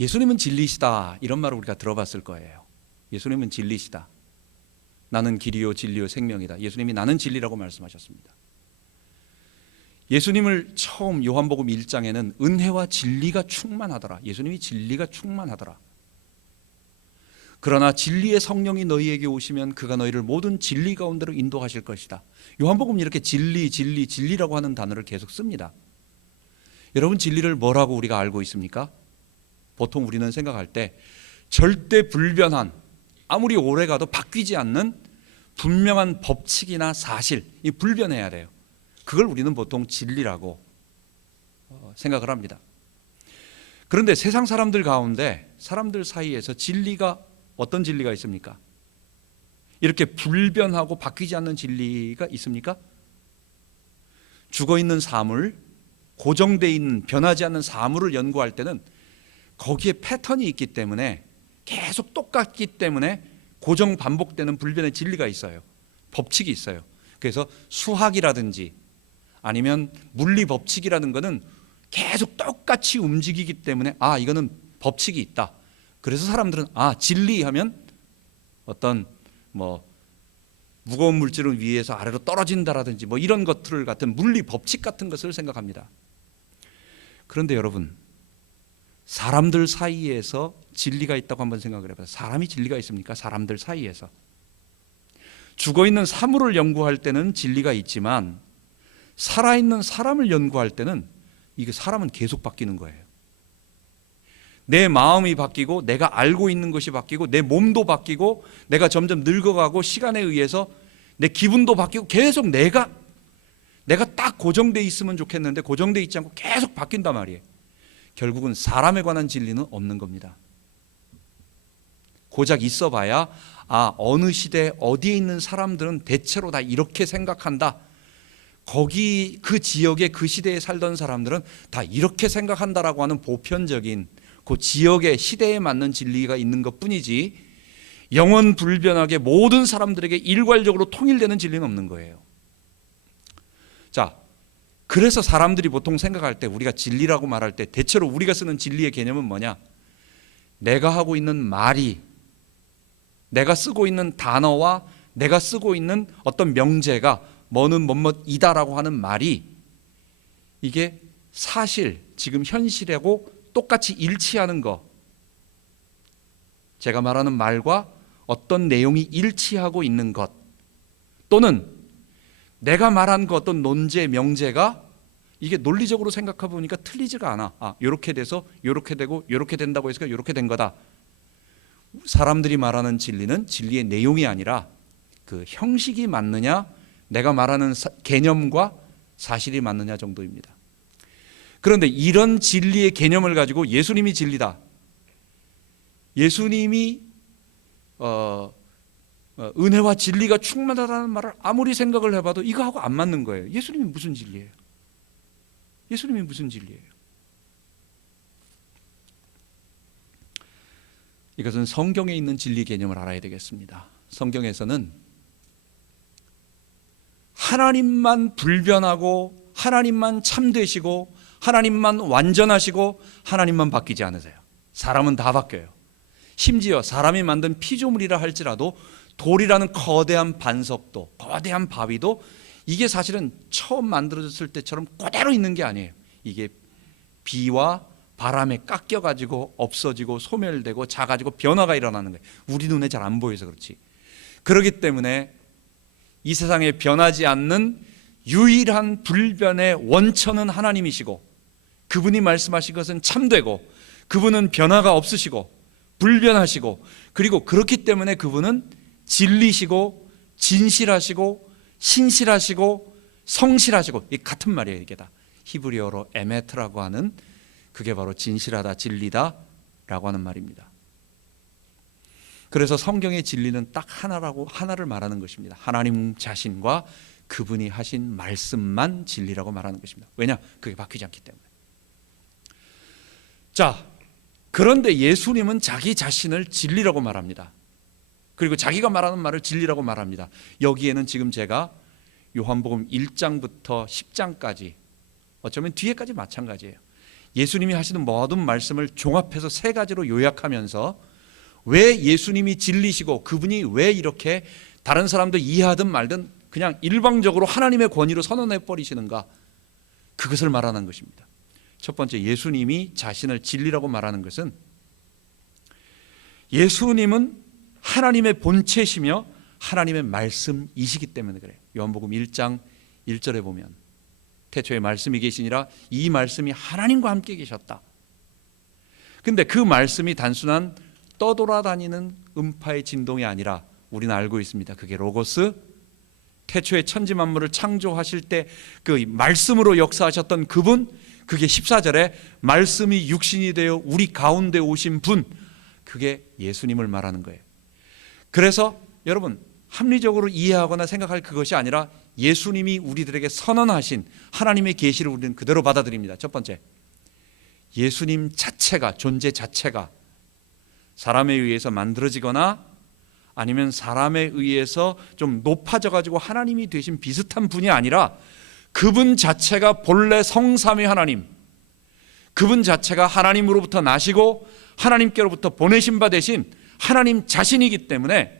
예수님은 진리시다, 이런 말을 우리가 들어봤을 거예요. 예수님은 진리시다. 나는 길이요 진리요 생명이다. 예수님이 나는 진리라고 말씀하셨습니다. 예수님을 처음 요한복음 1장에는 은혜와 진리가 충만하더라. 예수님이 진리가 충만하더라. 그러나 진리의 성령이 너희에게 오시면 그가 너희를 모든 진리 가운데로 인도하실 것이다. 요한복음은 이렇게 진리라고 하는 단어를 계속 씁니다. 여러분, 진리를 뭐라고 우리가 알고 있습니까? 보통 우리는 생각할 때 절대 불변한, 아무리 오래가도 바뀌지 않는 분명한 법칙이나 사실, 이 불변해야 돼요. 그걸 우리는 보통 진리라고 생각을 합니다. 그런데 세상 사람들 가운데, 사람들 사이에서 진리가, 어떤 진리가 있습니까? 이렇게 불변하고 바뀌지 않는 진리가 있습니까? 죽어있는 사물, 고정되어 있는 변하지 않는 사물을 연구할 때는 거기에 패턴이 있기 때문에, 계속 똑같기 때문에 고정 반복되는 불변의 진리가 있어요. 법칙이 있어요. 그래서 수학이라든지 아니면 물리 법칙이라는 것은 계속 똑같이 움직이기 때문에 이거는 법칙이 있다. 그래서 사람들은 진리하면 어떤 무거운 물질은 위에서 아래로 떨어진다라든지 이런 것들 같은 물리 법칙 같은 것을 생각합니다. 그런데 여러분, 사람들 사이에서 진리가 있다고 한번 생각을 해봐요. 사람이 진리가 있습니까? 사람들 사이에서. 죽어있는 사물을 연구할 때는 진리가 있지만 살아있는 사람을 연구할 때는 이게 사람은 계속 바뀌는 거예요. 내 마음이 바뀌고 내가 알고 있는 것이 바뀌고 내 몸도 바뀌고 내가 점점 늙어가고 시간에 의해서 내 기분도 바뀌고 계속 내가 딱 고정되어 있으면 좋겠는데 고정되어 있지 않고 계속 바뀐단 말이에요. 결국은 사람에 관한 진리는 없는 겁니다. 고작 있어봐야 어느 시대 어디에 있는 사람들은 대체로 다 이렇게 생각한다. 거기 그 지역에 그 시대에 살던 사람들은 다 이렇게 생각한다라고 하는 보편적인 그 지역의 시대에 맞는 진리가 있는 것뿐이지 영원 불변하게 모든 사람들에게 일괄적으로 통일되는 진리는 없는 거예요. 자, 그래서 사람들이 보통 생각할 때, 우리가 진리라고 말할 때 대체로 우리가 쓰는 진리의 개념은 뭐냐? 내가 하고 있는 말이, 내가 쓰고 있는 단어와 내가 쓰고 있는 어떤 명제가 뭐는 뭐뭐이다라고 하는 말이 이게 사실, 지금 현실하고 똑같이 일치하는 거, 제가 말하는 말과 어떤 내용이 일치하고 있는 것, 또는 내가 말한 그 어떤 논제, 명제가 이게 논리적으로 생각해 보니까 틀리지가 않아. 이렇게 돼서 이렇게 되고 이렇게 된다고 해서 이렇게 된 거다. 사람들이 말하는 진리는 진리의 내용이 아니라 그 형식이 맞느냐, 내가 말하는 개념과 사실이 맞느냐 정도입니다. 그런데 이런 진리의 개념을 가지고 예수님이 진리다, 예수님이 은혜와 진리가 충만하다는 말을 아무리 생각을 해봐도 이거하고 안 맞는 거예요. 예수님이 무슨 진리예요? 예수님이 무슨 진리예요? 이것은 성경에 있는 진리 개념을 알아야 되겠습니다. 성경에서는 하나님만 불변하고 하나님만 참되시고 하나님만 완전하시고 하나님만 바뀌지 않으세요. 사람은 다 바뀌어요. 심지어 사람이 만든 피조물이라 할지라도 돌이라는 거대한 반석도, 거대한 바위도 이게 사실은 처음 만들어졌을 때처럼 그대로 있는 게 아니에요. 이게 비와 바람에 깎여가지고 없어지고 소멸되고 작아지고 변화가 일어나는 거예요. 우리 눈에 잘 안 보여서 그렇지. 그렇기 때문에 이 세상에 변하지 않는 유일한 불변의 원천은 하나님이시고, 그분이 말씀하신 것은 참되고, 그분은 변화가 없으시고 불변하시고, 그리고 그렇기 때문에 그분은 진리시고 진실하시고 신실하시고 성실하시고, 이 같은 말이에요. 이게 다 히브리어로 에메트라고 하는, 그게 바로 진실하다, 진리다라고 하는 말입니다. 그래서 성경의 진리는 딱 하나를 말하는 것입니다. 하나님 자신과 그분이 하신 말씀만 진리라고 말하는 것입니다. 왜냐? 그게 바뀌지 않기 때문에. 자, 그런데 예수님은 자기 자신을 진리라고 말합니다. 그리고 자기가 말하는 말을 진리라고 말합니다. 여기에는 지금 제가 요한복음 1장부터 10장까지, 어쩌면 뒤에까지 마찬가지예요. 예수님이 하시는 모든 말씀을 종합해서 세 가지로 요약하면서 왜 예수님이 진리시고 그분이 왜 이렇게 다른 사람도 이해하든 말든 그냥 일방적으로 하나님의 권위로 선언해 버리시는가, 그것을 말하는 것입니다. 첫 번째, 예수님이 자신을 진리라고 말하는 것은 예수님은 하나님의 본체시며 하나님의 말씀이시기 때문에 그래요. 요한복음 1장 1절에 보면 태초에 말씀이 계시니라 이 말씀이 하나님과 함께 계셨다. 근데 그 말씀이 단순한 떠돌아다니는 음파의 진동이 아니라 우리는 알고 있습니다. 그게 로고스, 태초에 천지 만물을 창조하실 때 그 말씀으로 역사하셨던 그분, 그게 14절에 말씀이 육신이 되어 우리 가운데 오신 분, 그게 예수님을 말하는 거예요. 그래서 여러분, 합리적으로 이해하거나 생각할 그것이 아니라 예수님이 우리들에게 선언하신 하나님의 계시를 우리는 그대로 받아들입니다. 첫 번째, 예수님 자체가, 존재 자체가 사람에 의해서 만들어지거나 아니면 사람에 의해서 좀 높아져 가지고 하나님이 되신 비슷한 분이 아니라 그분 자체가 본래 성삼위 하나님, 그분 자체가 하나님으로부터 나시고 하나님께로부터 보내신 바 되신 하나님 자신이기 때문에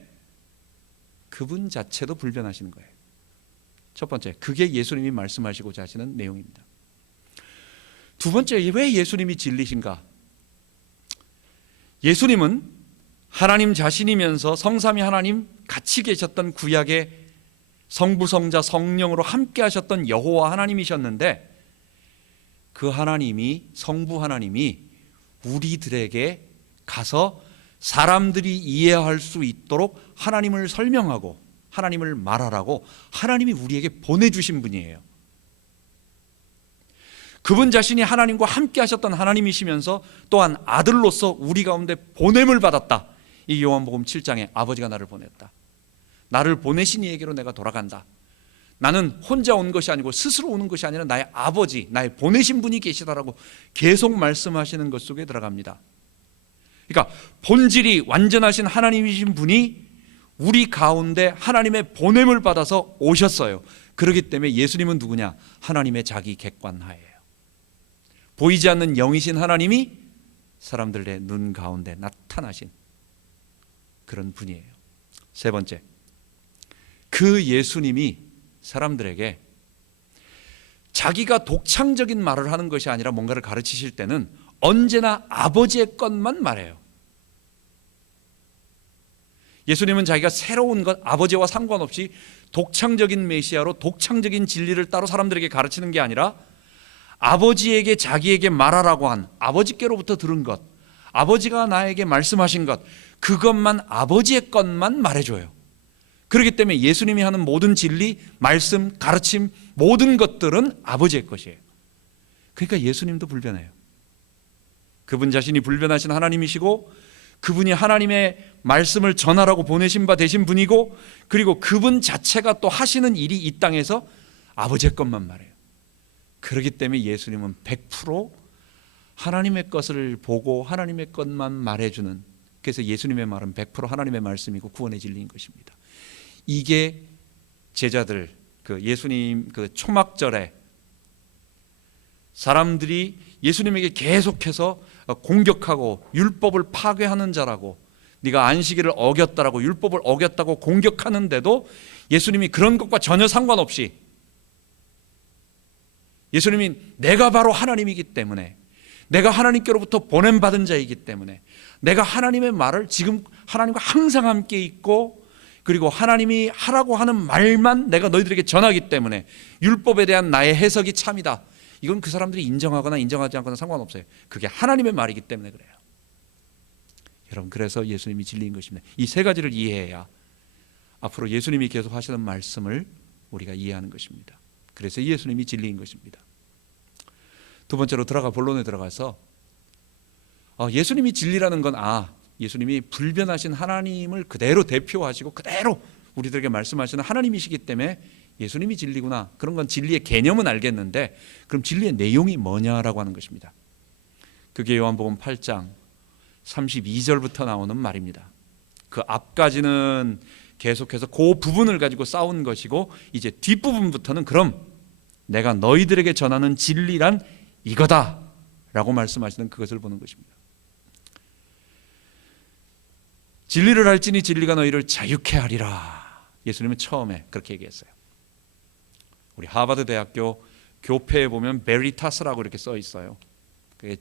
그분 자체도 불변하시는 거예요. 첫 번째, 그게 예수님이 말씀하시고자 하시는 내용입니다. 두 번째, 왜 예수님이 진리신가? 예수님은 하나님 자신이면서 성삼위 하나님 같이 계셨던 구약의 성부, 성자, 성령으로 함께 하셨던 여호와 하나님이셨는데, 그 하나님이, 성부 하나님이 우리들에게 가서 사람들이 이해할 수 있도록 하나님을 설명하고 하나님을 말하라고 하나님이 우리에게 보내주신 분이에요. 그분 자신이 하나님과 함께 하셨던 하나님이시면서 또한 아들로서 우리 가운데 보냄을 받았다. 이 요한복음 7장에 아버지가 나를 보냈다, 나를 보내신 이에게로 내가 돌아간다, 나는 혼자 온 것이 아니고 스스로 오는 것이 아니라 나의 아버지, 나의 보내신 분이 계시다라고 계속 말씀하시는 것 속에 들어갑니다. 그러니까 본질이 완전하신 하나님이신 분이 우리 가운데 하나님의 보냄을 받아서 오셨어요. 그렇기 때문에 예수님은 누구냐? 하나님의 자기 객관하예요. 보이지 않는 영이신 하나님이 사람들의 눈 가운데 나타나신 그런 분이에요. 세 번째, 그 예수님이 사람들에게 자기가 독창적인 말을 하는 것이 아니라 뭔가를 가르치실 때는 언제나 아버지의 것만 말해요. 예수님은 자기가 새로운 것, 아버지와 상관없이 독창적인 메시아로 독창적인 진리를 따로 사람들에게 가르치는 게 아니라 아버지에게 자기에게 말하라고 한, 아버지께로부터 들은 것, 아버지가 나에게 말씀하신 것, 그것만, 아버지의 것만 말해줘요. 그렇기 때문에 예수님이 하는 모든 진리, 말씀, 가르침, 모든 것들은 아버지의 것이에요. 그러니까 예수님도 불변해요. 그분 자신이 불변하신 하나님이시고 그분이 하나님의 말씀을 전하라고 보내신 바 되신 분이고, 그리고 그분 자체가 또 하시는 일이 이 땅에서 아버지의 것만 말해요. 그렇기 때문에 예수님은 100% 하나님의 것을 보고 하나님의 것만 말해주는, 그래서 예수님의 말은 100% 하나님의 말씀이고 구원의 진리인 것입니다. 이게 제자들, 그 예수님 그 초막절에 사람들이 예수님에게 계속해서 공격하고 율법을 파괴하는 자라고, 네가 안식일을 어겼다라고, 율법을 어겼다고 공격하는데도 예수님이 그런 것과 전혀 상관없이, 예수님이 내가 바로 하나님이기 때문에, 내가 하나님께로부터 보냄받은 자이기 때문에, 내가 하나님의 말을 지금 하나님과 항상 함께 있고, 그리고 하나님이 하라고 하는 말만 내가 너희들에게 전하기 때문에 율법에 대한 나의 해석이 참이다. 이건 그 사람들이 인정하거나 인정하지 않거나 상관없어요. 그게 하나님의 말이기 때문에 그래요. 여러분, 그래서 예수님이 진리인 것입니다. 이 세 가지를 이해해야 앞으로 예수님이 계속 하시는 말씀을 우리가 이해하는 것입니다. 그래서 예수님이 진리인 것입니다. 두 번째로 본론에 들어가서 예수님이 진리라는 건 예수님이 불변하신 하나님을 그대로 대표하시고 그대로 우리들에게 말씀하시는 하나님이시기 때문에 예수님이 진리구나. 그런 건 진리의 개념은 알겠는데 그럼 진리의 내용이 뭐냐라고 하는 것입니다. 그게 요한복음 8장 32절부터 나오는 말입니다. 그 앞까지는 계속해서 그 부분을 가지고 싸운 것이고, 이제 뒷부분부터는 그럼 내가 너희들에게 전하는 진리란 이거다 라고 말씀하시는 그것을 보는 것입니다. 진리를 알지니 진리가 너희를 자유케 하리라. 예수님은 처음에 그렇게 얘기했어요. 우리 하버드 대학교 교패에 보면 베리타스라고 이렇게 써 있어요. 그게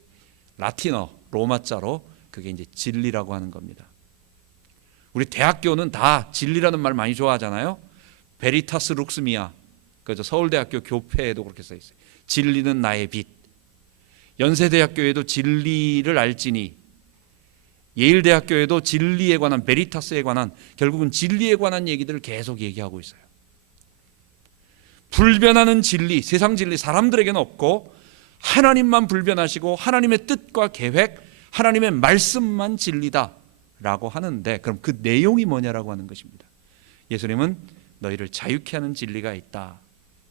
라틴어 로마자로 그게 이제 진리라고 하는 겁니다. 우리 대학교는 다 진리라는 말 많이 좋아하잖아요. 베리타스 룩스미아. 그래서 서울대학교 교패에도 그렇게 써 있어요. 진리는 나의 빛. 연세대학교에도 진리를 알지니, 예일대학교에도 진리에 관한, 베리타스에 관한, 결국은 진리에 관한 얘기들을 계속 얘기하고 있어요. 불변하는 진리, 세상 진리 사람들에게는 없고 하나님만 불변하시고 하나님의 뜻과 계획, 하나님의 말씀만 진리다 라고 하는데, 그럼 그 내용이 뭐냐라고 하는 것입니다. 예수님은 너희를 자유케 하는 진리가 있다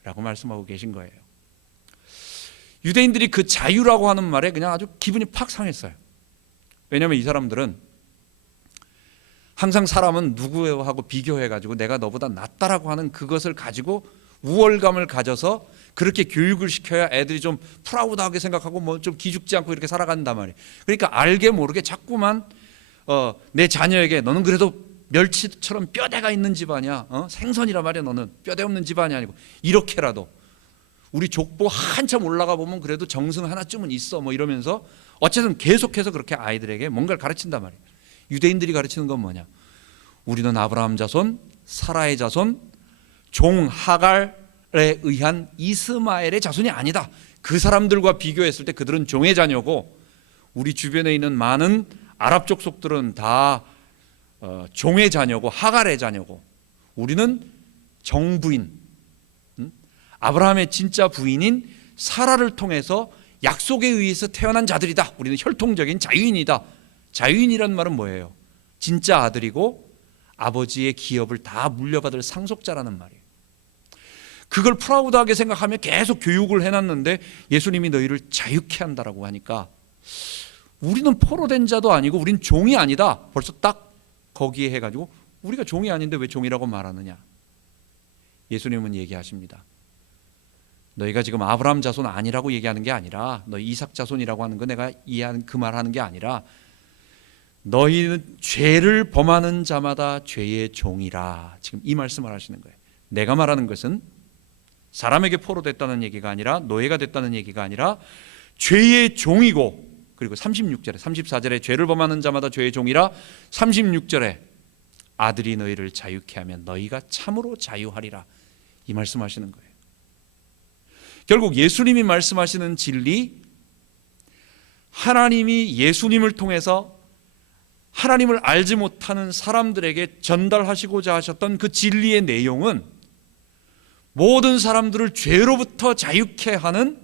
라고 말씀하고 계신 거예요. 유대인들이 그 자유라고 하는 말에 그냥 아주 기분이 팍 상했어요. 왜냐하면 이 사람들은 항상 사람은 누구하고 비교해가지고 내가 너보다 낫다라고 하는 그것을 가지고 우월감을 가져서 그렇게 교육을 시켜야 애들이 좀 프라우드하게 생각하고 뭐 좀 기죽지 않고 이렇게 살아간단 말이에요. 그러니까 알게 모르게 자꾸만 내 자녀에게 너는 그래도 멸치처럼 뼈대가 있는 집안이야. 생선이란 말이야. 너는 뼈대 없는 집안이 아니고, 이렇게라도 우리 족보 한참 올라가 보면 그래도 정승 하나쯤은 있어 뭐 이러면서 어쨌든 계속해서 그렇게 아이들에게 뭔가를 가르친단 말이에요. 유대인들이 가르치는 건 뭐냐? 우리는 아브라함 자손, 사라의 자손, 종 하갈에 의한 이스마엘의 자손이 아니다. 그 사람들과 비교했을 때 그들은 종의 자녀고, 우리 주변에 있는 많은 아랍 족속들은 다 종의 자녀고 하갈의 자녀고, 우리는 정부인, 아브라함의 진짜 부인인 사라를 통해서 약속에 의해서 태어난 자들이다. 우리는 혈통적인 자유인이다. 자유인이란 말은 뭐예요? 진짜 아들이고 아버지의 기업을 다 물려받을 상속자라는 말이에요. 그걸 프라우드하게 생각하며 계속 교육을 해놨는데 예수님이 너희를 자유케 한다라고 하니까, 우리는 포로된 자도 아니고 우린 종이 아니다. 벌써 딱 거기에 해가지고 우리가 종이 아닌데 왜 종이라고 말하느냐. 예수님은 얘기하십니다. 너희가 지금 아브라함 자손 아니라고 얘기하는 게 아니라, 너희 이삭 자손이라고 하는 거 내가 이해하는 그 말하는 게 아니라, 너희는 죄를 범하는 자마다 죄의 종이라. 지금 이 말씀을 하시는 거예요. 내가 말하는 것은 사람에게 포로됐다는 얘기가 아니라, 노예가 됐다는 얘기가 아니라 죄의 종이고, 그리고 36절에 34절에 죄를 범하는 자마다 죄의 종이라, 36절에 아들이 너희를 자유케 하면 너희가 참으로 자유하리라. 이 말씀하시는 거예요. 결국 예수님이 말씀하시는 진리, 하나님이 예수님을 통해서 하나님을 알지 못하는 사람들에게 전달하시고자 하셨던 그 진리의 내용은 모든 사람들을 죄로부터 자유케 하는,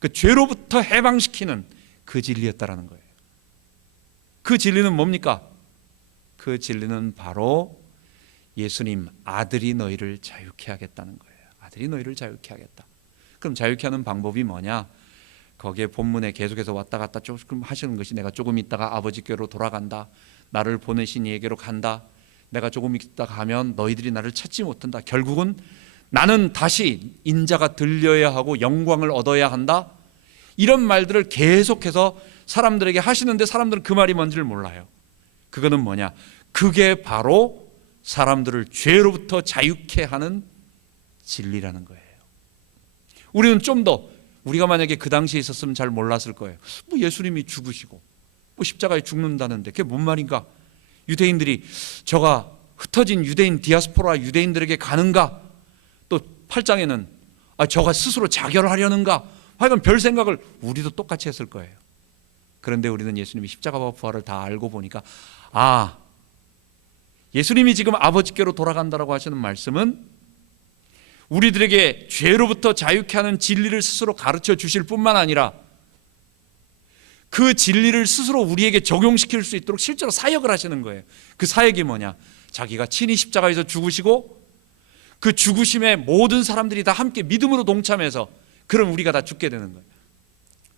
그 죄로부터 해방시키는 그 진리였다라는 거예요. 그 진리는 뭡니까? 그 진리는 바로 예수님, 아들이 너희를 자유케 하겠다는 거예요. 아들이 너희를 자유케 하겠다. 그럼 자유케 하는 방법이 뭐냐? 거기에 본문에 계속해서 왔다 갔다 조금 하시는 것이, 내가 조금 있다가 아버지께로 돌아간다, 나를 보내신 이에게로 간다, 내가 조금 있다가 가면 너희들이 나를 찾지 못한다, 결국은 나는 다시 인자가 들려야 하고 영광을 얻어야 한다, 이런 말들을 계속해서 사람들에게 하시는데, 사람들은 그 말이 뭔지를 몰라요. 그거는 뭐냐? 그게 바로 사람들을 죄로부터 자유케 하는 진리라는 거예요. 우리는 좀 더, 우리가 만약에 그 당시에 있었으면 잘 몰랐을 거예요. 뭐 예수님이 죽으시고 뭐 십자가에 죽는다는데 그게 뭔 말인가? 유대인들이 저가 흩어진 유대인 디아스포라 유대인들에게 가는가? 또 8장에는 저가 스스로 자결하려는가? 하여간 별 생각을 우리도 똑같이 했을 거예요. 그런데 우리는 예수님이 십자가와 부활을 다 알고 보니까, 예수님이 지금 아버지께로 돌아간다라고 하시는 말씀은 우리들에게 죄로부터 자유케 하는 진리를 스스로 가르쳐 주실 뿐만 아니라, 그 진리를 스스로 우리에게 적용시킬 수 있도록 실제로 사역을 하시는 거예요. 그 사역이 뭐냐? 자기가 친히 십자가에서 죽으시고 그 죽으심에 모든 사람들이 다 함께 믿음으로 동참해서, 그럼 우리가 다 죽게 되는 거예요.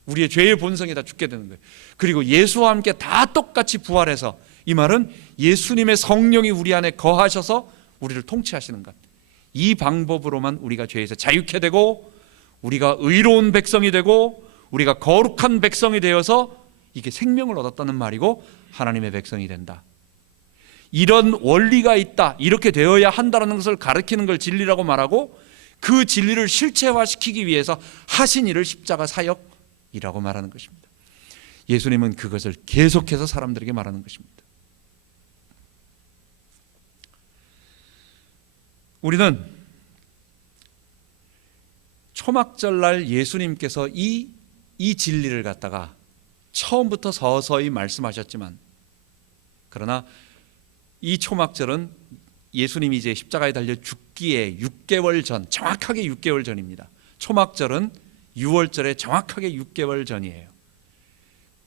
우리의 죄의 본성이 다 죽게 되는 거예요. 그리고 예수와 함께 다 똑같이 부활해서, 이 말은 예수님의 성령이 우리 안에 거하셔서 우리를 통치하시는 것. 이 방법으로만 우리가 죄에서 자유케 되고, 우리가 의로운 백성이 되고, 우리가 거룩한 백성이 되어서 이게 생명을 얻었다는 말이고 하나님의 백성이 된다. 이런 원리가 있다, 이렇게 되어야 한다는 것을 가르치는 걸 진리라고 말하고, 그 진리를 실체화시키기 위해서 하신 일을 십자가 사역이라고 말하는 것입니다. 예수님은 그것을 계속해서 사람들에게 말하는 것입니다. 우리는 초막절날 예수님께서 이 진리를 갖다가 처음부터 서서히 말씀하셨지만, 그러나 이 초막절은 예수님이 이제 십자가에 달려 죽기에 6개월 전, 정확하게 6개월 전입니다. 초막절은 6월절에 정확하게 6개월 전이에요.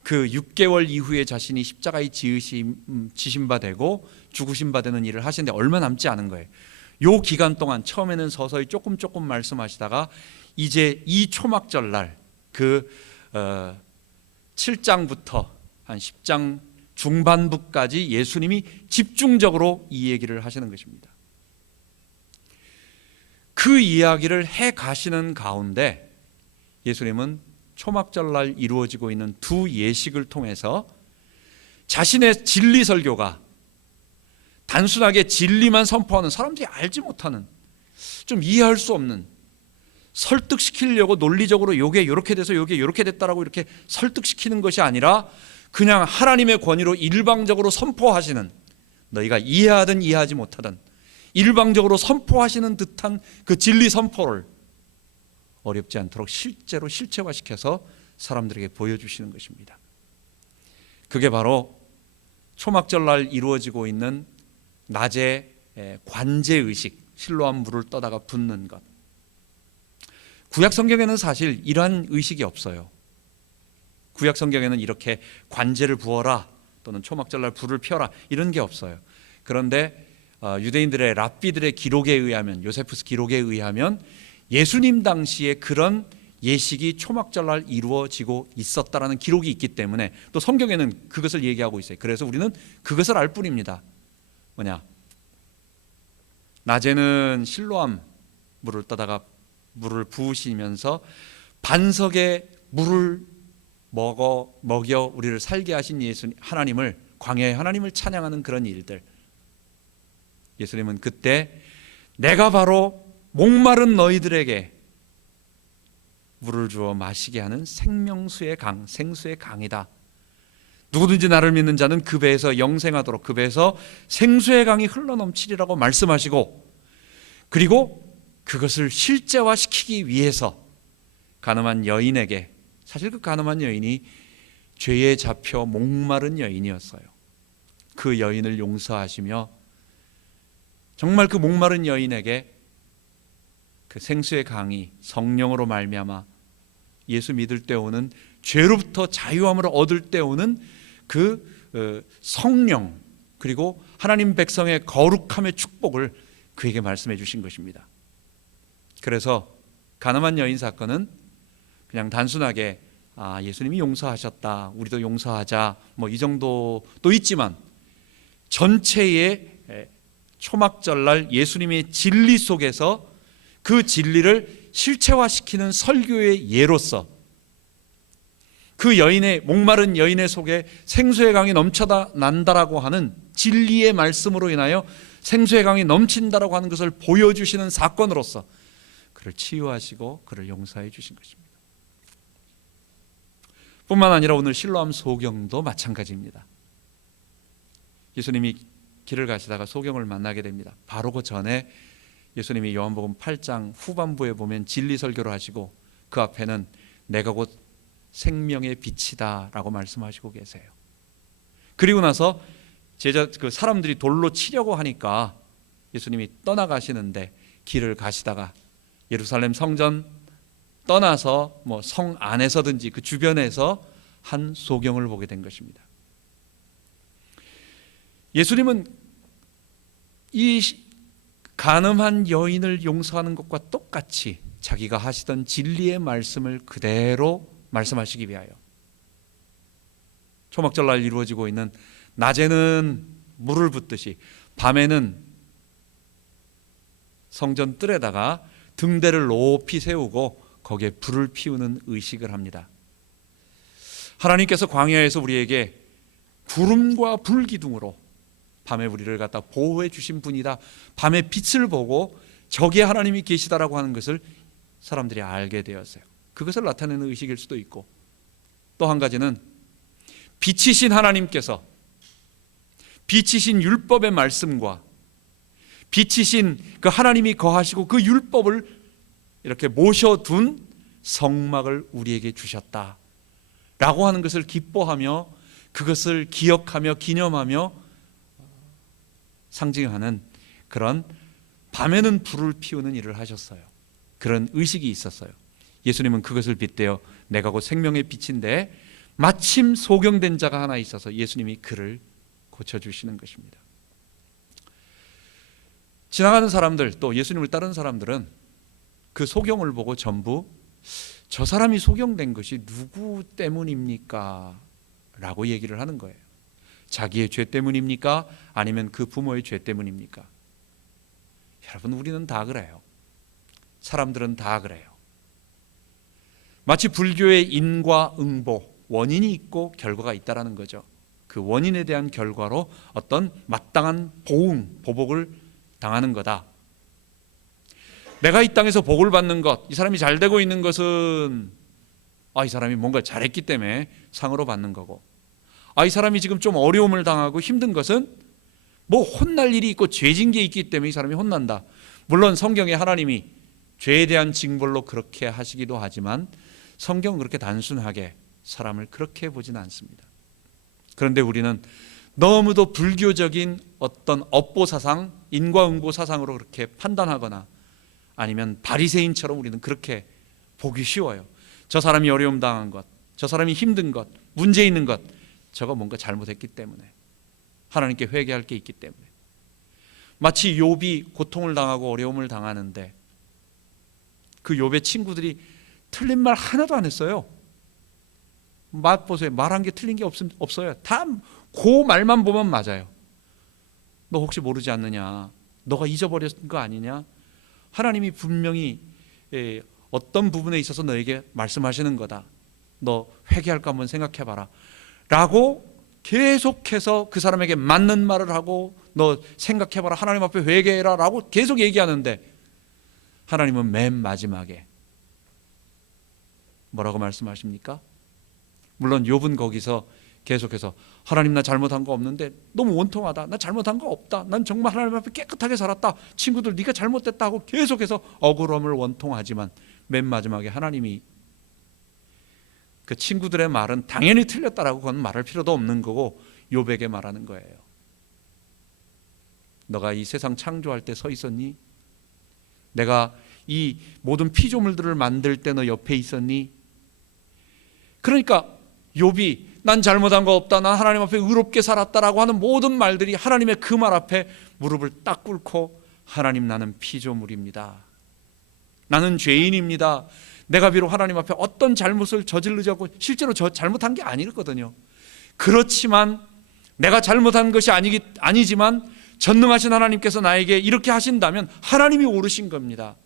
그 6개월 이후에 자신이 십자가에 지신 바 되고 죽으신 바 되는 일을 하시는데 얼마 남지 않은 거예요. 요 기간 동안 처음에는 서서히 조금 말씀하시다가 이제 이 초막절날 그 7장부터 한 10장 중반부까지 예수님이 집중적으로 이 얘기를 하시는 것입니다. 그 이야기를 해 가시는 가운데 예수님은 초막절날 이루어지고 있는 두 예식을 통해서 자신의 진리 설교가 단순하게 진리만 선포하는, 사람들이 알지 못하는, 좀 이해할 수 없는, 설득시키려고 논리적으로 요게 이렇게 돼서 요게 이렇게 됐다라고 이렇게 설득시키는 것이 아니라 그냥 하나님의 권위로 일방적으로 선포하시는, 너희가 이해하든 이해하지 못하든 일방적으로 선포하시는 듯한 그 진리 선포를 어렵지 않도록 실제로 실체화시켜서 사람들에게 보여주시는 것입니다. 그게 바로 초막절날 이루어지고 있는 낮의 관제의식, 실로암 물을 떠다가 붓는 것. 구약 성경에는 사실 이러한 의식이 없어요. 구약 성경에는 이렇게 관제를 부어라 또는 초막절날 불을 펴라 이런 게 없어요. 그런데 유대인들의 랍비들의 기록에 의하면, 요세푸스 기록에 의하면 예수님 당시에 그런 예식이 초막절날 이루어지고 있었다라는 기록이 있기 때문에 또 성경에는 그것을 얘기하고 있어요. 그래서 우리는 그것을 알 뿐입니다. 뭐냐? 낮에는 실로암 물을 떠다가 물을 부으시면서 반석에 물을 먹여 우리를 살게 하신 예수님, 하나님을, 광야의 하나님을 찬양하는 그런 일들. 예수님은 그때 내가 바로 목마른 너희들에게 물을 주어 마시게 하는 생명수의 강, 생수의 강이다. 누구든지 나를 믿는 자는 그 배에서 영생하도록, 그 배에서 생수의 강이 흘러넘치리라고 말씀하시고, 그리고 그것을 실제화시키기 위해서 가늠한 여인에게, 사실 그 가늠한 여인이 죄에 잡혀 목마른 여인이었어요. 그 여인을 용서하시며 정말 그 목마른 여인에게 그 생수의 강이 성령으로 말미암아 예수 믿을 때 오는, 죄로부터 자유함을 얻을 때 오는 그 성령, 그리고 하나님 백성의 거룩함의 축복을 그에게 말씀해 주신 것입니다. 그래서 가늠한 여인 사건은 그냥 단순하게 예수님이 용서하셨다, 우리도 용서하자, 뭐 이 정도도 있지만, 전체의 초막절날 예수님의 진리 속에서 그 진리를 실체화시키는 설교의 예로서, 그 여인의, 목마른 여인의 속에 생수의 강이 넘쳐다 난다라고 하는 진리의 말씀으로 인하여 생수의 강이 넘친다라고 하는 것을 보여주시는 사건으로서 그를 치유하시고 그를 용서해 주신 것입니다. 뿐만 아니라 오늘 실로암 소경도 마찬가지입니다. 예수님이 길을 가시다가 소경을 만나게 됩니다. 바로 그 전에 예수님이 요한복음 8장 후반부에 보면 진리 설교를 하시고 그 앞에는 내가 곧 생명의 빛이다 라고 말씀하시고 계세요. 그리고 나서 그 사람들이 돌로 치려고 하니까 예수님이 떠나가시는데, 길을 가시다가 예루살렘 성전 떠나서 뭐 성 안에서든지 그 주변에서 한 소경을 보게 된 것입니다. 예수님은 이 간음한 여인을 용서하는 것과 똑같이 자기가 하시던 진리의 말씀을 그대로 말씀하시기 위하여 초막절날 이루어지고 있는, 낮에는 물을 붓듯이 밤에는 성전 뜰에다가 등대를 높이 세우고 거기에 불을 피우는 의식을 합니다. 하나님께서 광야에서 우리에게 구름과 불기둥으로 밤에 우리를 갖다 보호해 주신 분이다. 밤에 빛을 보고 저기에 하나님이 계시다라고 하는 것을 사람들이 알게 되었어요. 그것을 나타내는 의식일 수도 있고, 또 한 가지는 빛이신 하나님께서 빛이신 율법의 말씀과 빛이신 그 하나님이 거하시고 그 율법을 이렇게 모셔둔 성막을 우리에게 주셨다라고 하는 것을 기뻐하며 그것을 기억하며 기념하며 상징하는 그런 밤에는 불을 피우는 일을 하셨어요. 그런 의식이 있었어요. 예수님은 그것을 빗대어 내가 곧 생명의 빛인데 마침 소경된 자가 하나 있어서 예수님이 그를 고쳐주시는 것입니다. 지나가는 사람들, 또 예수님을 따르는 사람들은 그 소경을 보고 전부 저 사람이 소경된 것이 누구 때문입니까? 라고 얘기를 하는 거예요. 자기의 죄 때문입니까? 아니면 그 부모의 죄 때문입니까? 여러분, 우리는 다 그래요. 사람들은 다 그래요. 마치 불교의 인과 응보, 원인이 있고 결과가 있다라는 거죠. 그 원인에 대한 결과로 어떤 마땅한 보복을 당하는 거다. 내가 이 땅에서 복을 받는 것, 이 사람이 잘 되고 있는 것은 이 사람이 뭔가 잘했기 때문에 상으로 받는 거고, 이 사람이 지금 좀 어려움을 당하고 힘든 것은 뭐 혼날 일이 있고 죄진 게 있기 때문에 이 사람이 혼난다. 물론 성경에 하나님이 죄에 대한 징벌로 그렇게 하시기도 하지만 성경은 그렇게 단순하게 사람을 그렇게 보지는 않습니다. 그런데 우리는 너무도 불교적인 어떤 업보 사상, 인과응보 사상으로 그렇게 판단하거나 아니면 바리새인처럼 우리는 그렇게 보기 쉬워요. 저 사람이 어려움 당한 것, 저 사람이 힘든 것, 문제 있는 것, 저거 뭔가 잘못했기 때문에, 하나님께 회개할 게 있기 때문에. 마치 욥이 고통을 당하고 어려움을 당하는데 그 욥의 친구들이 틀린 말 하나도 안 했어요. 보세요. 말한 게 틀린 게 없어요. 다 그 말만 보면 맞아요. 너 혹시 모르지 않느냐? 너가 잊어버렸던 거 아니냐? 하나님이 분명히 어떤 부분에 있어서 너에게 말씀하시는 거다. 너 회개할까 한번 생각해봐라 라고 계속해서 그 사람에게 맞는 말을 하고, 너 생각해봐라, 하나님 앞에 회개해라 라고 계속 얘기하는데 하나님은 맨 마지막에 뭐라고 말씀하십니까? 물론 욥은 거기서 계속해서 하나님 나 잘못한 거 없는데 너무 원통하다, 나 잘못한 거 없다, 난 정말 하나님 앞에 깨끗하게 살았다, 친구들 네가 잘못됐다 하고 계속해서 억울함을 원통하지만 맨 마지막에 하나님이 그 친구들의 말은 당연히 틀렸다라고 그건 말할 필요도 없는 거고 욥에게 말하는 거예요. 너가 이 세상 창조할 때 서 있었니? 내가 이 모든 피조물들을 만들 때 너 옆에 있었니? 그러니까 욥이 난 잘못한 거 없다, 난 하나님 앞에 의롭게 살았다라고 하는 모든 말들이 하나님의 그 말 앞에 무릎을 딱 꿇고, 하나님 나는 피조물입니다, 나는 죄인입니다, 내가 비록 하나님 앞에 어떤 잘못을 저지르지 않고 실제로 잘못한 게 아니거든요. 그렇지만 내가 잘못한 것이 아니지만 전능하신 하나님께서 나에게 이렇게 하신다면 하나님이 옳으신 겁니다.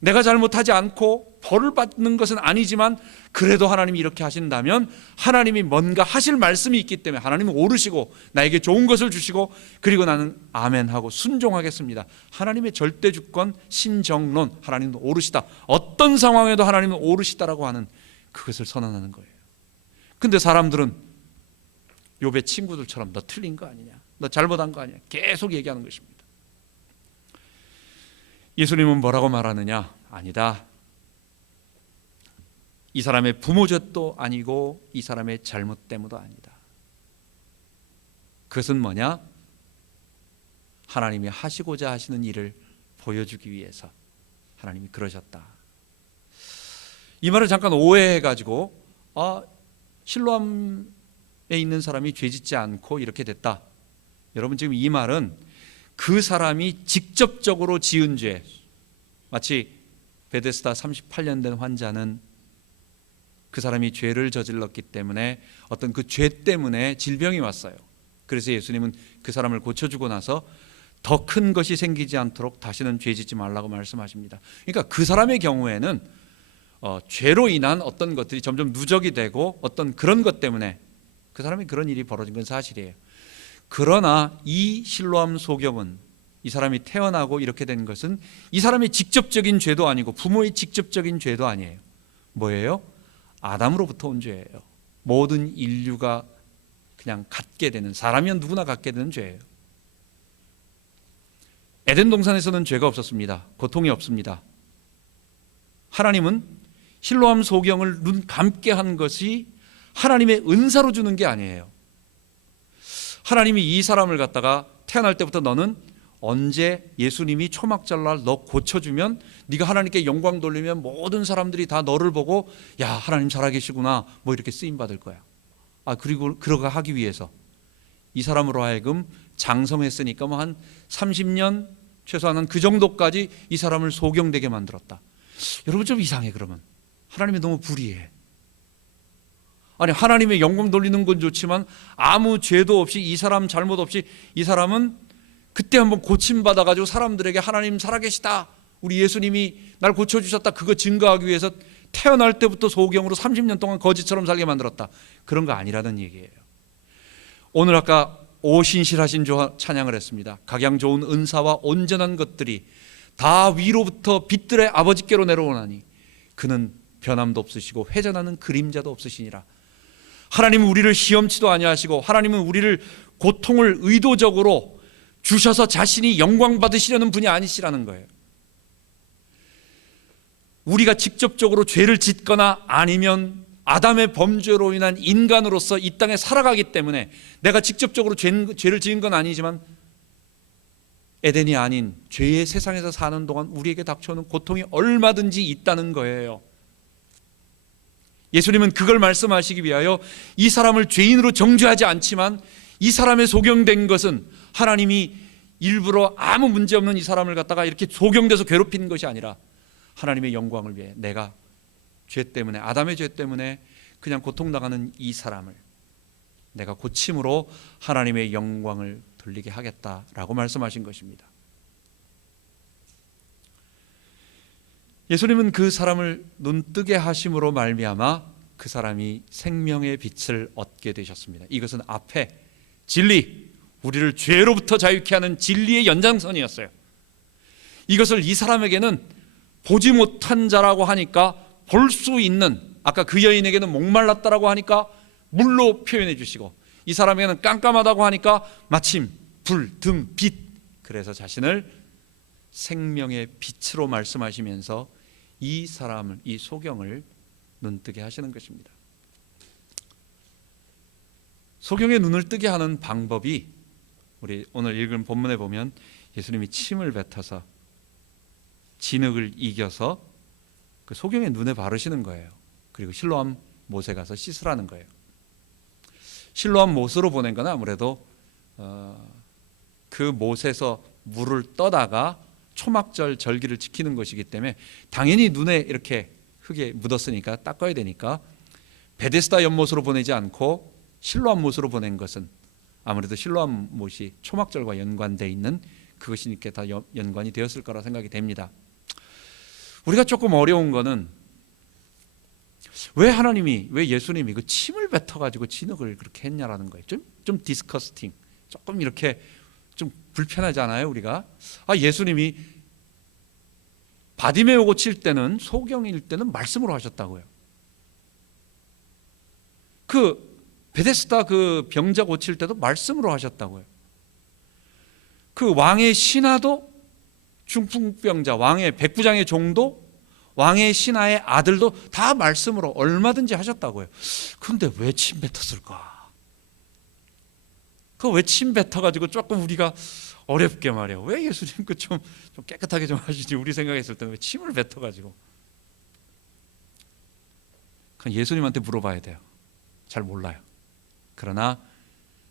내가 잘못하지 않고 벌을 받는 것은 아니지만 그래도 하나님이 이렇게 하신다면 하나님이 뭔가 하실 말씀이 있기 때문에 하나님은 옳으시고 나에게 좋은 것을 주시고, 그리고 나는 아멘하고 순종하겠습니다. 하나님의 절대 주권, 신정론, 하나님은 옳으시다, 어떤 상황에도 하나님은 옳으시다라고 하는 그것을 선언하는 거예요. 근데 사람들은 욥의 친구들처럼 너 틀린 거 아니냐, 너 잘못한 거 아니냐 계속 얘기하는 것입니다. 예수님은 뭐라고 말하느냐? 아니다, 이 사람의 부모 죄도 아니고 이 사람의 잘못 때문도 아니다. 그것은 뭐냐? 하나님이 하시고자 하시는 일을 보여주기 위해서 하나님이 그러셨다. 이 말을 잠깐 오해해가지고 실로암에 있는 사람이 죄짓지 않고 이렇게 됐다. 여러분, 지금 이 말은 그 사람이 직접적으로 지은 죄, 마치 베데스다 38년 된 환자는 그 사람이 죄를 저질렀기 때문에 어떤 그 죄 때문에 질병이 왔어요. 그래서 예수님은 그 사람을 고쳐주고 나서 더 큰 것이 생기지 않도록 다시는 죄짓지 말라고 말씀하십니다. 그러니까 그 사람의 경우에는 죄로 인한 어떤 것들이 점점 누적이 되고 어떤 그런 것 때문에 그 사람이 그런 일이 벌어진 건 사실이에요. 그러나 이 실로암 소경은 이 사람이 태어나고 이렇게 된 것은 이 사람의 직접적인 죄도 아니고 부모의 직접적인 죄도 아니에요. 뭐예요? 아담으로부터 온 죄예요. 모든 인류가 그냥 갖게 되는, 사람이면 누구나 갖게 되는 죄예요. 에덴 동산에서는 죄가 없었습니다. 고통이 없습니다. 하나님은 실로암 소경을 눈 감게 한 것이 하나님의 은사로 주는 게 아니에요. 하나님이 이 사람을 갖다가 태어날 때부터 너는 언제 예수님이 초막절날 너 고쳐주면, 네가 하나님께 영광 돌리면 모든 사람들이 다 너를 보고 야, 하나님 살아계시구나 뭐 이렇게 쓰임받을 거야. 그리고 그러가 하기 위해서 이 사람으로 하여금 장성했으니까 뭐 한 30년 최소한 그 정도까지 이 사람을 소경되게 만들었다. 여러분 좀 이상해. 그러면 하나님이 너무 불의해. 아니, 하나님의 영광 돌리는 건 좋지만 아무 죄도 없이, 이 사람 잘못 없이 이 사람은 그때 한번 고침받아가지고 사람들에게 하나님 살아계시다, 우리 예수님이 날 고쳐주셨다, 그거 증거하기 위해서 태어날 때부터 소경으로 30년 동안 거지처럼 살게 만들었다. 그런 거 아니라는 얘기예요. 오늘 아까 오신실하신 주 찬양을 했습니다. 각양 좋은 은사와 온전한 것들이 다 위로부터 빛들의 아버지께로 내려오나니 그는 변함도 없으시고 회전하는 그림자도 없으시니라. 하나님은 우리를 시험치도 아니하시고 하나님은 우리를 고통을 의도적으로 주셔서 자신이 영광 받으시려는 분이 아니시라는 거예요. 우리가 직접적으로 죄를 짓거나 아니면 아담의 범죄로 인한 인간으로서 이 땅에 살아가기 때문에 내가 직접적으로 죄를 지은 건 아니지만 에덴이 아닌 죄의 세상에서 사는 동안 우리에게 닥쳐오는 고통이 얼마든지 있다는 거예요. 예수님은 그걸 말씀하시기 위하여 이 사람을 죄인으로 정죄하지 않지만 이 사람의 소경된 것은 하나님이 일부러 아무 문제 없는 이 사람을 갖다가 이렇게 소경돼서 괴롭히는 것이 아니라 하나님의 영광을 위해 내가 죄 때문에, 아담의 죄 때문에 그냥 고통당하는 이 사람을 내가 고침으로 하나님의 영광을 돌리게 하겠다라고 말씀하신 것입니다. 예수님은 그 사람을 눈뜨게 하심으로 말미암아 그 사람이 생명의 빛을 얻게 되셨습니다. 이것은 앞에 진리, 우리를 죄로부터 자유케 하는 진리의 연장선이었어요. 이것을 이 사람에게는 보지 못한 자라고 하니까 볼 수 있는, 아까 그 여인에게는 목말랐다라고 하니까 물로 표현해 주시고, 이 사람에게는 깜깜하다고 하니까 마침 불, 등, 빛, 그래서 자신을 생명의 빛으로 말씀하시면서 이 사람을, 이 소경을 눈뜨게 하시는 것입니다. 소경의 눈을 뜨게 하는 방법이 우리 오늘 읽은 본문에 보면 예수님이 침을 뱉어서 진흙을 이겨서 그 소경의 눈에 바르시는 거예요. 그리고 실로암 못에 가서 씻으라는 거예요. 실로암 못으로 보낸 건 아무래도 그 못에서 물을 떠다가 초막절 절기를 지키는 것이기 때문에 당연히 눈에 이렇게 흙에 묻었으니까 닦아야 되니까 베데스다 연못으로 보내지 않고 실로암 못으로 보낸 것은 아무래도 실로암 못이 초막절과 연관되어 있는 그것이 이렇게 다 연관이 되었을 거라 생각이 됩니다. 우리가 조금 어려운 거는 왜 하나님이, 왜 예수님이 그 침을 뱉어가지고 진흙을 그렇게 했냐라는 거예요. 좀 디스커스팅, 조금 이렇게 좀 불편하지 않아요? 우리가 예수님이 바디메오 고칠 때는, 소경일 때는 말씀으로 하셨다고요. 그 베데스다 그 병자 고칠 때도 말씀으로 하셨다고요. 그 왕의 신하도, 중풍병자, 왕의 백부장의 종도, 왕의 신하의 아들도 다 말씀으로 얼마든지 하셨다고요. 그런데 왜 침 뱉었을까? 그 왜 침 뱉어가지고 조금 우리가 어렵게 말해요. 왜 예수님 그 좀 깨끗하게 좀 하시지? 우리 생각했을 때는 왜 침을 뱉어가지고? 그건 예수님한테 물어봐야 돼요. 잘 몰라요. 그러나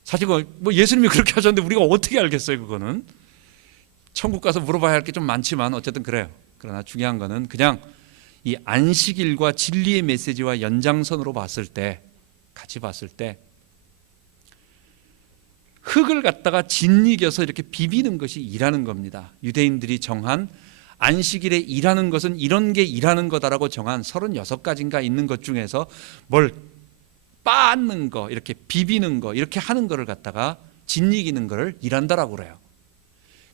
사실 뭐 예수님이 그렇게 하셨는데 우리가 어떻게 알겠어요? 그거는 천국 가서 물어봐야 할 게 좀 많지만 어쨌든 그래요. 그러나 중요한 거는 그냥 이 안식일과 진리의 메시지와 연장선으로 봤을 때, 같이 봤을 때 흙을 갖다가 짓이겨서 이렇게 비비는 것이 일하는 겁니다. 유대인들이 정한 안식일에 일하는 것은 이런 게 일하는 거다라고 정한 36가지인가 있는 것 중에서 뭘 빻는 거, 이렇게 비비는 거, 이렇게 하는 거를 갖다가 짓이기는 거를 일한다라고 그래요.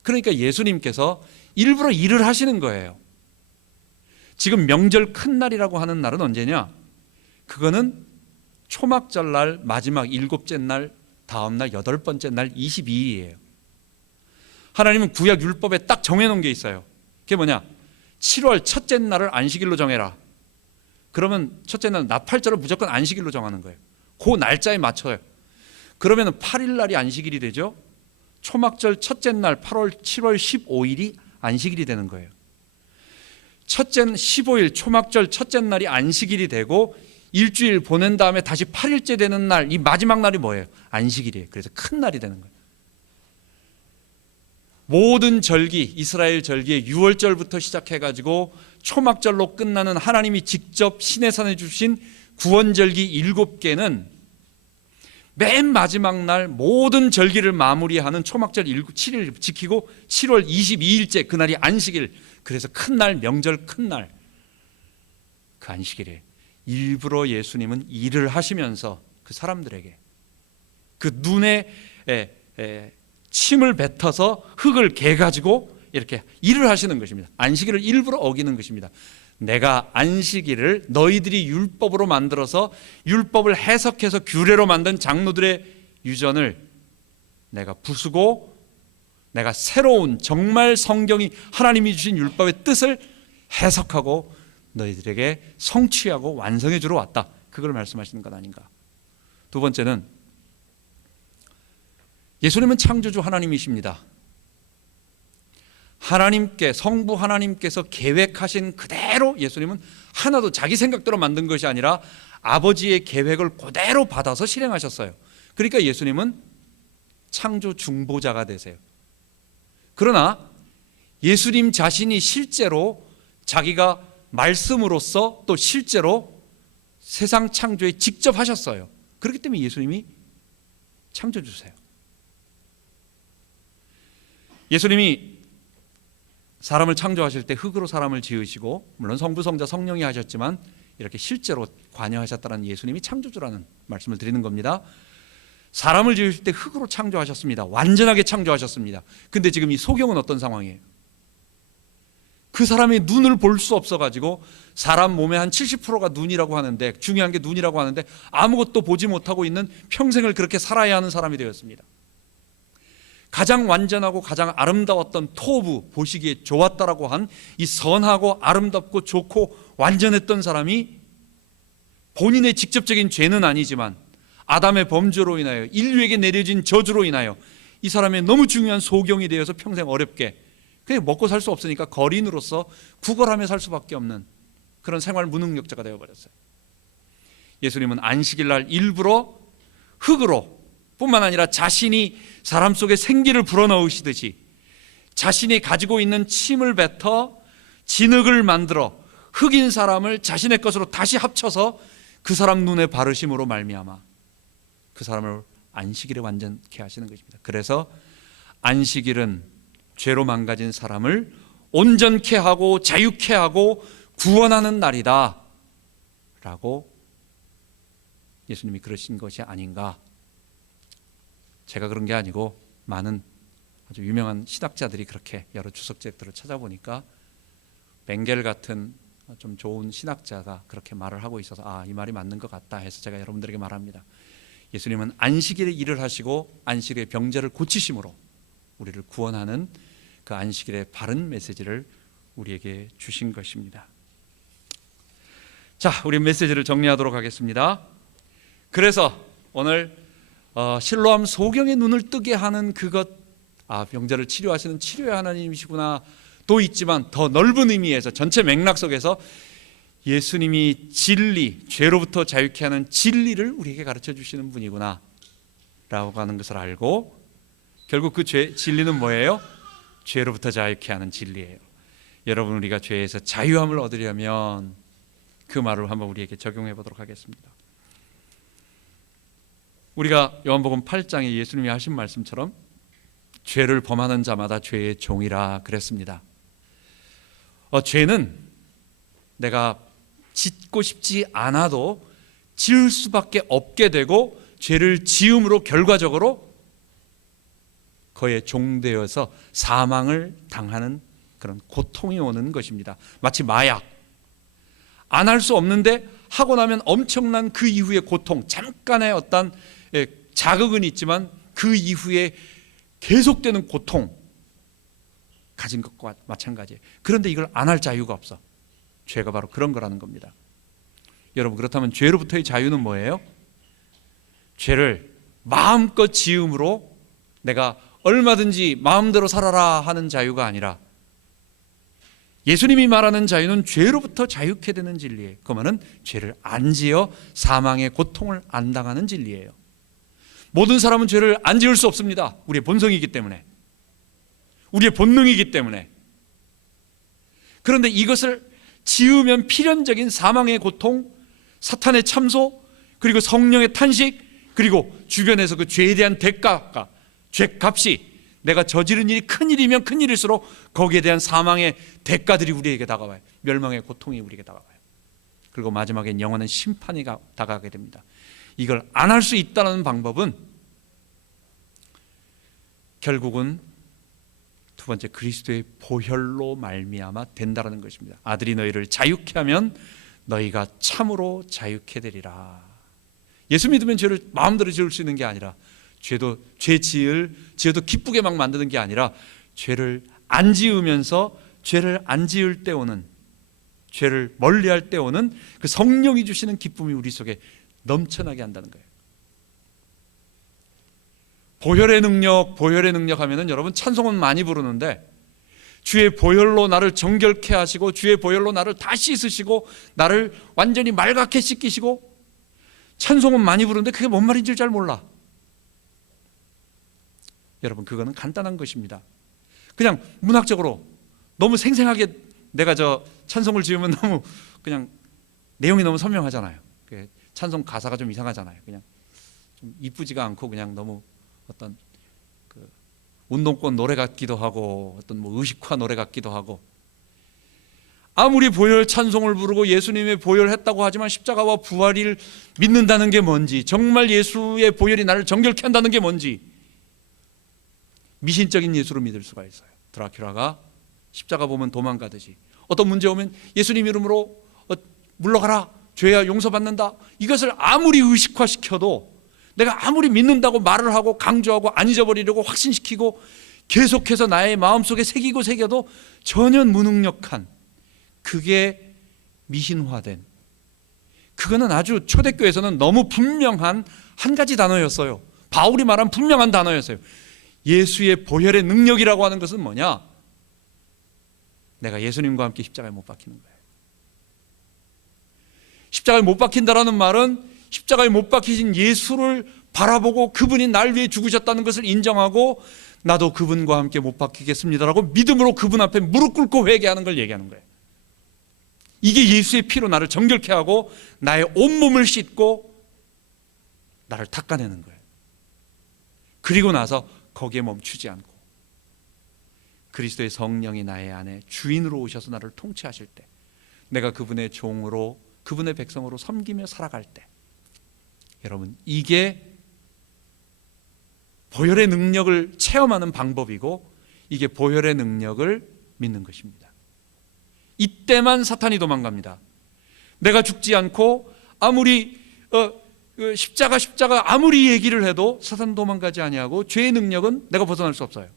그러니까 예수님께서 일부러 일을 하시는 거예요. 지금 명절 큰 날이라고 하는 날은 언제냐? 그거는 초막절 날 마지막 7째 날, 다음 날 8번째 날 22일이에요. 하나님은 구약 율법에 딱 정해놓은 게 있어요. 그게 뭐냐? 7월 첫째 날을 안식일로 정해라. 그러면 첫째 날 나팔절을 무조건 안식일로 정하는 거예요. 그 날짜에 맞춰요. 그러면 8일 날이 안식일이 되죠. 초막절 첫째 날 7월 15일이 안식일이 되는 거예요. 첫째 15일 초막절 첫째 날이 안식일이 되고 일주일 보낸 다음에 다시 8일째 되는 날, 이 마지막 날이 뭐예요? 안식일이에요. 그래서 큰 날이 되는 거예요. 모든 절기, 이스라엘 절기의 6월절부터 시작해가지고 초막절로 끝나는 하나님이 직접 시내산에 주신 구원절기 7개는 맨 마지막 날 모든 절기를 마무리하는 초막절 7일 지키고 7월 22일째 그날이 안식일, 그래서 큰 날, 명절 큰 날, 그 안식일에 일부러 예수님은 일을 하시면서 그 사람들에게 그 눈에 침을 뱉어서 흙을 개가지고 이렇게 일을 하시는 것입니다. 안식일을 일부러 어기는 것입니다. 내가 안식일을 너희들이 율법으로 만들어서 율법을 해석해서 규례로 만든 장로들의 유전을 내가 부수고 내가 새로운 정말 성경이 하나님이 주신 율법의 뜻을 해석하고 너희들에게 성취하고 완성해 주러 왔다. 그걸 말씀하시는 것 아닌가. 두 번째는 예수님은 창조주 하나님이십니다. 하나님께, 성부 하나님께서 계획하신 그대로 예수님은 하나도 자기 생각대로 만든 것이 아니라 아버지의 계획을 그대로 받아서 실행하셨어요. 그러니까 예수님은 창조 중보자가 되세요. 그러나 예수님 자신이 실제로 자기가 말씀으로써 또 실제로 세상 창조에 직접 하셨어요. 그렇기 때문에 예수님이 창조주세요. 예수님이 사람을 창조하실 때 흙으로 사람을 지으시고, 물론 성부, 성자, 성령이 하셨지만 이렇게 실제로 관여하셨다는 예수님이 창조주라는 말씀을 드리는 겁니다. 사람을 지으실 때 흙으로 창조하셨습니다. 완전하게 창조하셨습니다. 근데 지금 이 소경은 어떤 상황이에요? 그 사람의 눈을 볼 수 없어가지고 사람 몸의 한 70%가 눈이라고 하는데, 중요한 게 눈이라고 하는데 아무것도 보지 못하고 있는, 평생을 그렇게 살아야 하는 사람이 되었습니다. 가장 완전하고 가장 아름다웠던 토부, 보시기에 좋았다라고 한 이 선하고 아름답고 좋고 완전했던 사람이 본인의 직접적인 죄는 아니지만 아담의 범죄로 인하여 인류에게 내려진 저주로 인하여 이 사람의 너무 중요한 소경이 되어서 평생 어렵게 그냥 먹고 살 수 없으니까 거린으로서 구걸하며 살 수밖에 없는 그런 생활 무능력자가 되어버렸어요. 예수님은 안식일 날 일부러 흙으로 뿐만 아니라 자신이 사람 속에 생기를 불어넣으시듯이 자신이 가지고 있는 침을 뱉어 진흙을 만들어 흙인 사람을 자신의 것으로 다시 합쳐서 그 사람 눈에 바르심으로 말미암아 그 사람을 안식일에 완전케 하시는 것입니다. 그래서 안식일은 죄로 망가진 사람을 온전케 하고 자유케 하고 구원하는 날이다 라고 예수님이 그러신 것이 아닌가. 제가 그런 게 아니고 많은 아주 유명한 신학자들이 그렇게 여러 주석책들을 찾아보니까 벵겔 같은 좀 좋은 신학자가 그렇게 말을 하고 있어서 이 말이 맞는 것 같다 해서 제가 여러분들에게 말합니다. 예수님은 안식일에 일을 하시고 안식일의 병자를 고치심으로 우리를 구원하는 그 안식일의 바른 메시지를 우리에게 주신 것입니다. 자, 우리 메시지를 정리하도록 하겠습니다. 그래서 오늘 실로암 소경의 눈을 뜨게 하는 그것, 병자를 치료하시는 치료의 하나님이시구나 도 있지만 더 넓은 의미에서 전체 맥락 속에서 예수님이 진리, 죄로부터 자유케 하는 진리를 우리에게 가르쳐 주시는 분이구나 라고 하는 것을 알고, 결국 그 진리는 뭐예요? 죄로부터 자유케 하는 진리예요. 여러분, 우리가 죄에서 자유함을 얻으려면 그 말을 한번 우리에게 적용해 보도록 하겠습니다. 우리가 요한복음 8장에 예수님이 하신 말씀처럼 죄를 범하는 자마다 죄의 종이라 그랬습니다. 죄는 내가 짓고 싶지 않아도 지을 수밖에 없게 되고, 죄를 지음으로 결과적으로 그의 종되어서 사망을 당하는 그런 고통이 오는 것입니다. 마치 마약, 안 할 수 없는데 하고 나면 엄청난 그 이후의 고통, 잠깐의 어떤 자극은 있지만 그 이후에 계속되는 고통 가진 것과 마찬가지예요. 그런데 이걸 안 할 자유가 없어. 죄가 바로 그런 거라는 겁니다. 여러분, 그렇다면 죄로부터의 자유는 뭐예요? 죄를 마음껏 지음으로 내가 얼마든지 마음대로 살아라 하는 자유가 아니라, 예수님이 말하는 자유는 죄로부터 자유케 되는 진리예요. 그 말은 죄를 안 지어 사망의 고통을 안 당하는 진리예요. 모든 사람은 죄를 안 지을 수 없습니다. 우리의 본성이기 때문에, 우리의 본능이기 때문에. 그런데 이것을 지으면 필연적인 사망의 고통, 사탄의 참소, 그리고 성령의 탄식, 그리고 주변에서 그 죄에 대한 대가가, 죄값이, 내가 저지른 일이 큰 일이면 큰 일일수록 거기에 대한 사망의 대가들이 우리에게 다가와요. 멸망의 고통이 우리에게 다가와요. 그리고 마지막엔 영원한 심판이 다가가게 됩니다. 이걸 안 할 수 있다는 방법은 결국은 두 번째, 그리스도의 보혈로 말미암아 된다는 것입니다. 아들이 너희를 자유케 하면 너희가 참으로 자유케 되리라. 예수 믿으면 죄를 마음대로 지을 수 있는 게 아니라, 죄도 지어도 기쁘게 막 만드는 게 아니라, 죄를 안 지으면서 죄를 안 지을 때 오는, 죄를 멀리할 때 오는 그 성령이 주시는 기쁨이 우리 속에 넘쳐나게 한다는 거예요. 보혈의 능력 하면은 여러분 찬송은 많이 부르는데, 주의 보혈로 나를 정결케 하시고 주의 보혈로 나를 다 씻으시고 나를 완전히 말갛게 씻기시고, 찬송은 많이 부르는데 그게 뭔 말인지 잘 몰라. 여러분, 그거는 간단한 것입니다. 그냥 문학적으로 너무 생생하게 내가 찬송을 지으면 너무 그냥 내용이 너무 선명하잖아요. 찬송 가사가 좀 이상하잖아요. 그냥 좀 이쁘지가 않고 그냥 너무 어떤 그 운동권 노래 같기도 하고, 어떤 뭐 의식화 노래 같기도 하고. 아무리 보혈 찬송을 부르고 예수님의 보혈했다고 하지만 십자가와 부활을 믿는다는 게 뭔지, 정말 예수의 보혈이 나를 정결케 한다는 게 뭔지 미신적인 예수로 믿을 수가 있어요. 드라큘라가 십자가 보면 도망가듯이, 어떤 문제 오면 예수님 이름으로 물러가라, 죄야 용서받는다. 이것을 아무리 의식화시켜도, 내가 아무리 믿는다고 말을 하고 강조하고 안 잊어버리려고 확신시키고 계속해서 나의 마음속에 새겨도 전혀 무능력한, 그게 미신화된, 그거는 아주 초대교회에서는 너무 분명한 한 가지 단어였어요. 바울이 말한 분명한 단어였어요. 예수의 보혈의 능력이라고 하는 것은 뭐냐? 내가 예수님과 함께 십자가에 못 박히는 거예요. 십자가에 못 박힌다라는 말은 십자가에 못 박히신 예수를 바라보고 그분이 날 위해 죽으셨다는 것을 인정하고, 나도 그분과 함께 못 박히겠습니다라고 믿음으로 그분 앞에 무릎 꿇고 회개하는 걸 얘기하는 거예요. 이게 예수의 피로 나를 정결케 하고 나의 온몸을 씻고 나를 닦아내는 거예요. 그리고 나서 거기에 멈추지 않고 그리스도의 성령이 나의 안에 주인으로 오셔서 나를 통치하실 때, 내가 그분의 종으로, 그분의 백성으로 섬기며 살아갈 때, 여러분, 이게 보혈의 능력을 체험하는 방법이고, 이게 보혈의 능력을 믿는 것입니다. 이때만 사탄이 도망갑니다. 내가 죽지 않고 아무리 십자가 아무리 얘기를 해도 사탄 도망가지 아니하고, 죄의 능력은 내가 벗어날 수 없어요.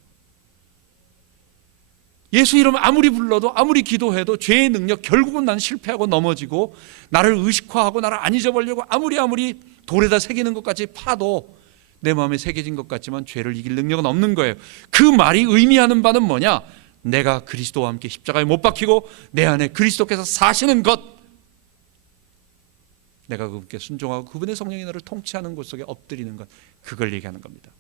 예수 이름 아무리 불러도 아무리 기도해도 죄의 능력, 결국은 난 실패하고 넘어지고, 나를 의식화하고 나를 안 잊어버리려고 아무리 돌에다 새기는 것 같이 파도 내 마음에 새겨진 것 같지만 죄를 이길 능력은 없는 거예요. 그 말이 의미하는 바는 뭐냐? 내가 그리스도와 함께 십자가에 못 박히고 내 안에 그리스도께서 사시는 것, 내가 그분께 순종하고 그분의 성령이 나를 통치하는 곳 속에 엎드리는 것, 그걸 얘기하는 겁니다.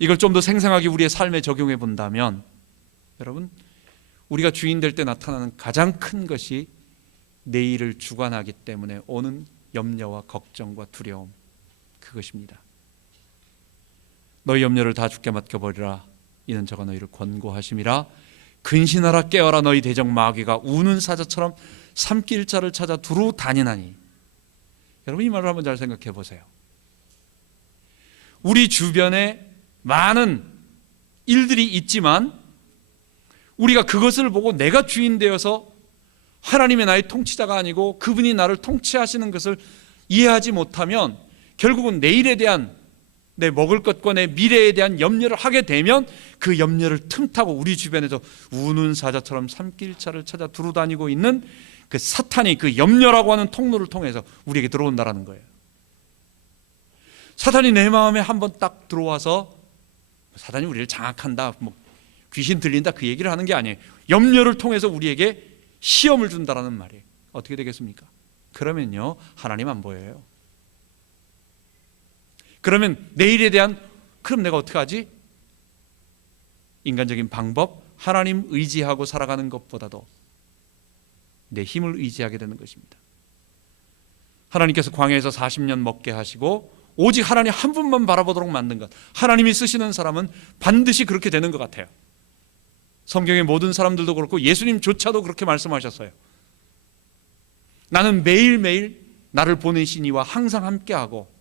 이걸 좀 더 생생하게 우리의 삶에 적용해 본다면, 여러분, 우리가 주인 될 때 나타나는 가장 큰 것이 내일을 주관하기 때문에 오는 염려와 걱정과 두려움, 그것입니다. 너희 염려를 다 주께 맡겨버리라. 이는 저가 너희를 권고하심이라. 근신하라 깨어라 너희 대적 마귀가 우는 사자처럼 삼킬 자를 찾아 두루 다니나니. 여러분 이 말을 한번 잘 생각해 보세요. 우리 주변에 많은 일들이 있지만 우리가 그것을 보고 내가 주인 되어서 하나님의 나의 통치자가 아니고 그분이 나를 통치하시는 것을 이해하지 못하면 결국은 내일에 대한 내 먹을 것과 내 미래에 대한 염려를 하게 되면 그 염려를 틈타고 우리 주변에서 우는 사자처럼 삼킬 자를 찾아 두루 다니고 있는 그 사탄이 그 염려라고 하는 통로를 통해서 우리에게 들어온다라는 거예요. 사탄이 내 마음에 한번 딱 들어와서 사탄이 우리를 장악한다, 뭐 귀신 들린다 그 얘기를 하는 게 아니에요. 염려를 통해서 우리에게 시험을 준다라는 말이에요. 어떻게 되겠습니까? 그러면요 하나님 안 보여요. 그러면 내일에 대한 그럼 내가 어떻게 하지? 인간적인 방법, 하나님 의지하고 살아가는 것보다도 내 힘을 의지하게 되는 것입니다. 하나님께서 광야에서 40년 먹게 하시고 오직 하나님 한 분만 바라보도록 만든 것, 하나님이 쓰시는 사람은 반드시 그렇게 되는 것 같아요. 성경의 모든 사람들도 그렇고 예수님조차도 그렇게 말씀하셨어요. 나는 매일매일 나를 보내신 이와 항상 함께하고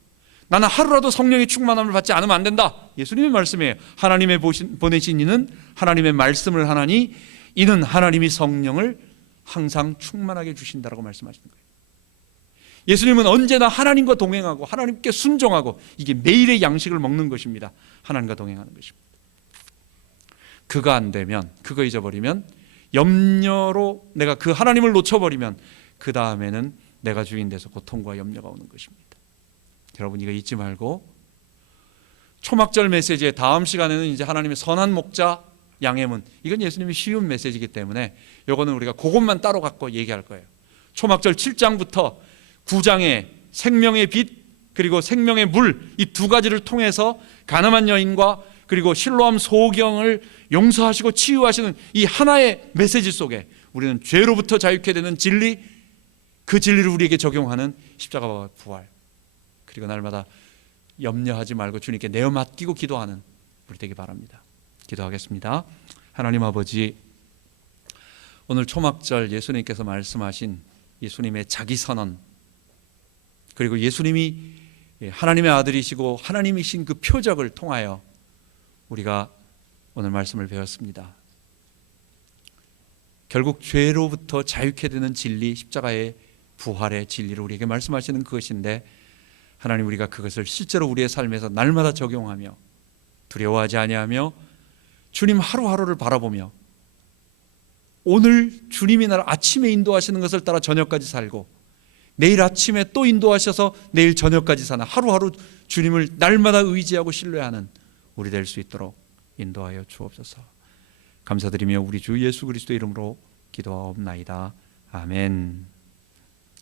나는 하루라도 성령의 충만함을 받지 않으면 안 된다. 예수님의 말씀이에요. 하나님의 보내신 이는 하나님의 말씀을 하나니 이는 하나님이 성령을 항상 충만하게 주신다라고 말씀하시는 거예요. 예수님은 언제나 하나님과 동행하고 하나님께 순종하고 이게 매일의 양식을 먹는 것입니다. 하나님과 동행하는 것입니다. 그거 안 되면, 그거 잊어버리면, 염려로 내가 그 하나님을 놓쳐버리면 그 다음에는 내가 주인 돼서 고통과 염려가 오는 것입니다. 여러분 이거 잊지 말고 초막절 메시지의 다음 시간에는 이제 하나님의 선한 목자 양의 문, 이건 예수님이 쉬운 메시지이기 때문에 이거는 우리가 그것만 따로 갖고 얘기할 거예요. 초막절 7장부터 9장의 생명의 빛 그리고 생명의 물, 이 두 가지를 통해서 가늠한 여인과 그리고 실로암 소경을 용서하시고 치유하시는 이 하나의 메시지 속에 우리는 죄로부터 자유케 되는 진리, 그 진리를 우리에게 적용하는 십자가와 부활, 그리고 날마다 염려하지 말고 주님께 내어 맡기고 기도하는 우리 되기 바랍니다. 기도하겠습니다. 하나님 아버지, 오늘 초막절 예수님께서 말씀하신 예수님의 자기선언, 그리고 예수님이 하나님의 아들이시고 하나님이신 그 표적을 통하여 우리가 오늘 말씀을 배웠습니다. 결국 죄로부터 자유케 되는 진리, 십자가의 부활의 진리를 우리에게 말씀하시는 그것인데, 하나님 우리가 그것을 실제로 우리의 삶에서 날마다 적용하며 두려워하지 아니하며 주님 하루하루를 바라보며 오늘 주님이 나를 아침에 인도하시는 것을 따라 저녁까지 살고 내일 아침에 또 인도하셔서 내일 저녁까지 사는 하루하루 주님을 날마다 의지하고 신뢰하는 우리 될 수 있도록 인도하여 주옵소서. 감사드리며 우리 주 예수 그리스도의 이름으로 기도하옵나이다. 아멘.